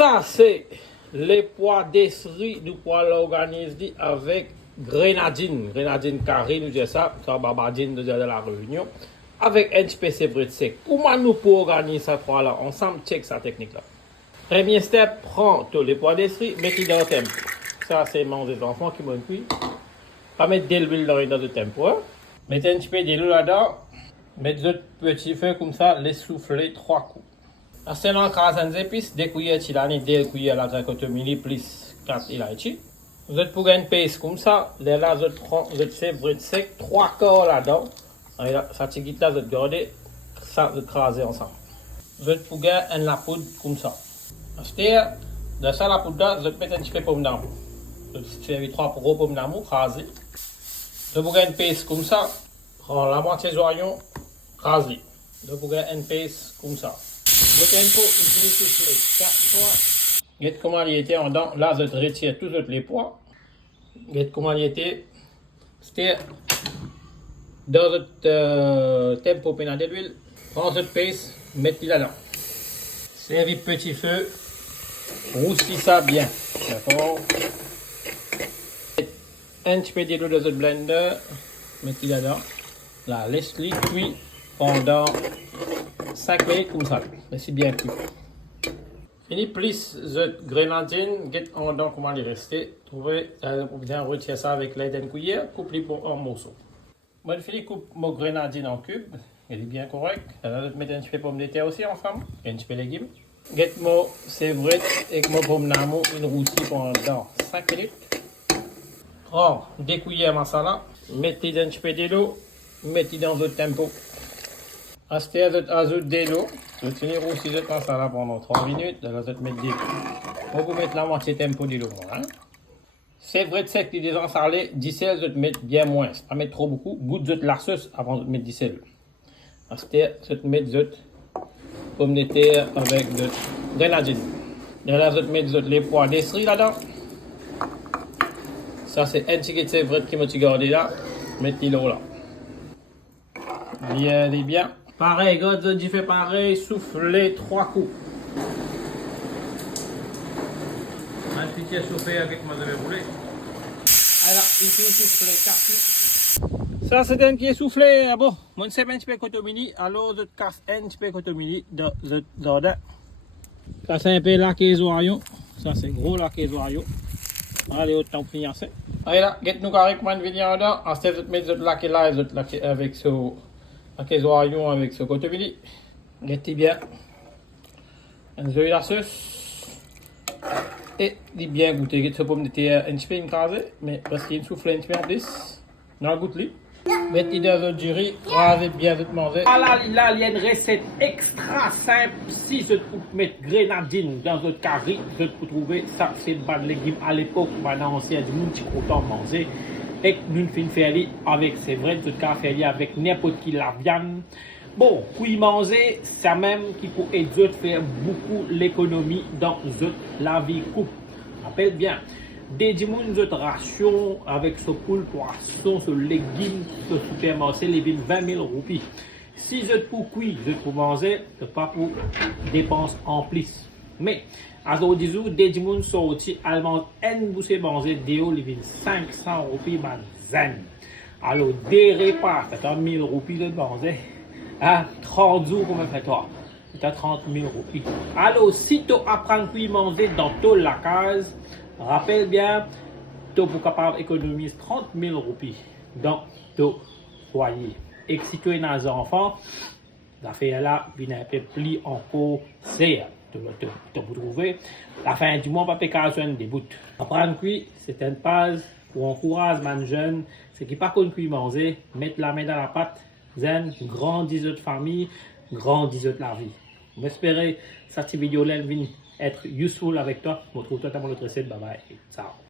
Ça, c'est les pois d'Esri, nous pois l'organiser avec grenadine. Grenadine carré, nous disons ça, barbadine de la Réunion. Avec NPC vrai sec. Comment nous pouvons organiser ça trois là ensemble, check sa technique là. Premier step, prends tous les pois d'Esri, mettez dans le tempo. Ça, c'est manger des enfants qui m'ont cuit. Pas mettre de l'huile dans le tempo. Hein. Mettez un petit peu d'huile là-dedans. Mettez votre petit feu comme ça, les souffler 3 coups. C'est dans 40 épices, 2 cuillères de chilani, 2 cuillères à la cotomini, plus 4 ilachi. Vous êtes pour une paste comme ça, là, vous êtes fait vrai sec, 3 quarts là-dedans. Ça tigite là, vous êtes gardé, ça vous écraser ensemble. Vous êtes pour gagner la poudre comme ça. C'est-à-dire, de ça la poudre là, vous mettez un petit peu de pomme d'amour. Vous faites 3 gros pommes d'amour, crasées. Vous pour une paste comme ça, prends la moitié d'oignon, crasé. Vous pour une paste comme ça. Le tempo, il finit souffler 4 fois. Regardez comment il était en dedans. Là, je retire tous les pois. Regardez comment il était. C'était dans votre tempo pénal d'huile. Prends votre paste, mettez là-dedans. Servez petit feu. Roussis ça bien. D'accord. Un petit peu d'eau dans votre blender. Mettez là-dedans. Là, laissez-le cuire pendant 5 minutes comme ça, mais c'est bien cuit. Fini plus de grenadine, get en dedans comment les rester. Trouvez, pour bien retirer ça avec l'aide d'une cuillère, coupe-les en morceaux. Moi, je finis coupe mon grenadine en cubes, elle est bien correcte. Alors, je mets un petit peu de pommes de terre aussi ensemble, et un petit peu de légumes. Get mon sévrette et mon pomme d'amour, une roussie pendant 5 minutes. Prends 2 cuillères masala, mettez un petit peu d'eau, mettez dans votre tempo. Ajoutez de l'eau. Vous tenez aussi cette masala pendant 3 minutes. Là, vous mettez des vous mettre la moitié tempo de l'eau. Hein? C'est vrai que c'est des gens salés, 10 sel, vous mettez bien moins. Pas mettre trop beaucoup. Goûte de la sauce avant de mettre 10 sel. Vous mettez de pommes de terre avec de grenadine. Là, vous mettez les pois d'Esri là-dedans. Ça, c'est un petit peu de vrai qui m'a gardé là. Mettez l'eau là. Bien et bien. Pareil, God, je fais pareil, souffler 3 coups. Un petit soufflé avec moi, je vais rouler. Alors, il fait souffler 4 coups. Ça, c'est un qui est soufflé. Bon, moi, je sais un petit peu cotomini. Alors, je casse un petit peu cotomini dans le jardin. Ça, c'est un peu là qui est oignon. Ça, c'est gros là qui est oignon. Allez, autant finir ça. Allez là, get nous carré comment venir en dedans. Ensuite, je mets là qui est là, avec ce. Avec les oignons avec ce cotomini. Mettez bien. Enlevez la sauce. Et bien goûter. Ce pomme de terre un petit peu écrasé, mais parce qu'il y a une souffle un petit peu en plus. Dans le goût-li. Mettez dans votre jury. Rasez bien votre manger. Là, il y a une recette extra simple. Si je trouve mettre grenadine dans votre carré, je peux trouver ça. C'est le bas de légumes à l'époque. Maintenant, c'est du monde qui content manger. Et nous finissons faire avec, c'est vrai, tout cas faire avec n'importe qui la viande. Bon, puis manger, c'est même qui peut aider à faire beaucoup l'économie dans la vie coupe. Rappelle bien, des autres rations avec ce poule, poisson, ce légumes, ce supermarché, les 20 000 roupies. Si je pour cuire, je pour manger, c'est pas pour dépenses en plus. Mais, à ce jour, des gens sortis allemands, une bouchée manger, des 500 roupies, man, zen. Alors, des repas, c'est 1000 roupies de manger. À 30 jours, comment fait-toi? C'est 30 000 roupies. Alors, si tu apprends à manger dans toute la case, rappelle bien, tu es capable d'économiser 30 000 roupies dans ton foyer. Et si tu es un enfant, l'affaire là, il un peu plus encore serre. Tu peux trouver la fin du mois, pas pécation des bouts. Apprendre cuire, c'est une base pour encourager les jeunes, c'est qui pas qu'on cuire manger, mettre la main dans la pâte, zen, grandissent de famille, grandissent de la vie. J'espère que cette vidéo là va être useful avec toi. Je vous retrouve totalement l'autre recette. Bye bye. Ciao.